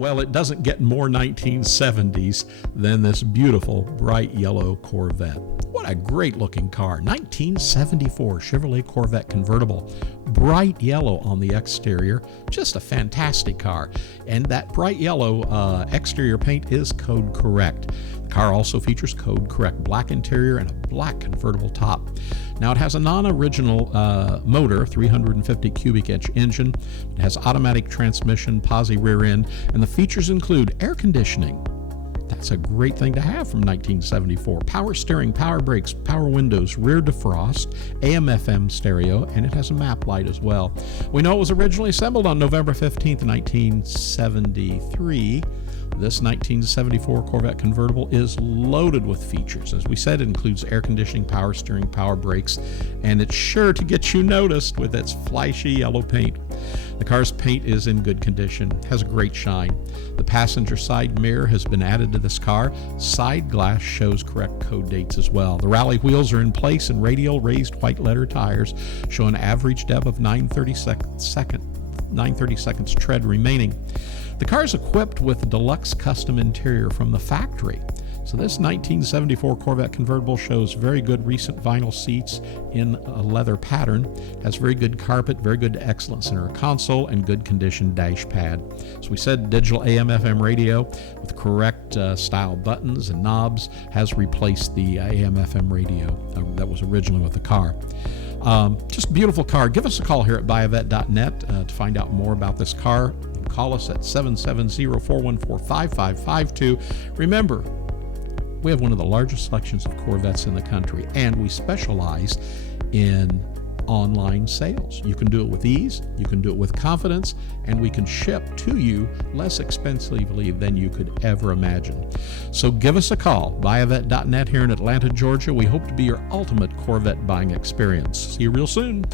Well, it doesn't get more 1970s than this beautiful bright yellow Corvette. What a great looking car. 1974 Chevrolet Corvette Convertible. Bright yellow on the exterior. Just a fantastic car. And that bright yellow exterior paint is code correct. The car also features code correct black interior and a black convertible top. Now it has a non-original motor, 350 cubic inch engine. It has automatic transmission, posi rear end, and the features include air conditioning. That's a great thing to have from 1974. Power steering, power brakes, power windows, rear defrost, AM/FM stereo, and it has a map light as well. We know it was originally assembled on November 15th, 1973. This 1974 Corvette Convertible is loaded with features. As we said, it includes air conditioning, power steering, power brakes, and it's sure to get you noticed with its flashy yellow paint. The car's paint is in good condition, has a great shine. The passenger side mirror has been added to this car. Side glass shows correct code dates as well. The rally wheels are in place and radial raised white letter tires show an average depth of 930 seconds tread remaining. The car is equipped with a deluxe custom interior from the factory. So this 1974 Corvette Convertible shows very good recent vinyl seats in a leather pattern, has very good carpet, very good to excellent center console, and good condition dash pad. So we said digital AM/FM radio with correct style buttons and knobs has replaced the AM/FM radio that was originally with the car. Just a beautiful car. Give us a call here at buyavet.net to find out more about this car. Call us at 770-414-5552. Remember, we have one of the largest selections of Corvettes in the country, and we specialize in online sales. You can do it with ease, you can do it with confidence, and we can ship to you less expensively than you could ever imagine. So give us a call, buyavet.net here in Atlanta, Georgia. We hope to be your ultimate Corvette buying experience. See you real soon.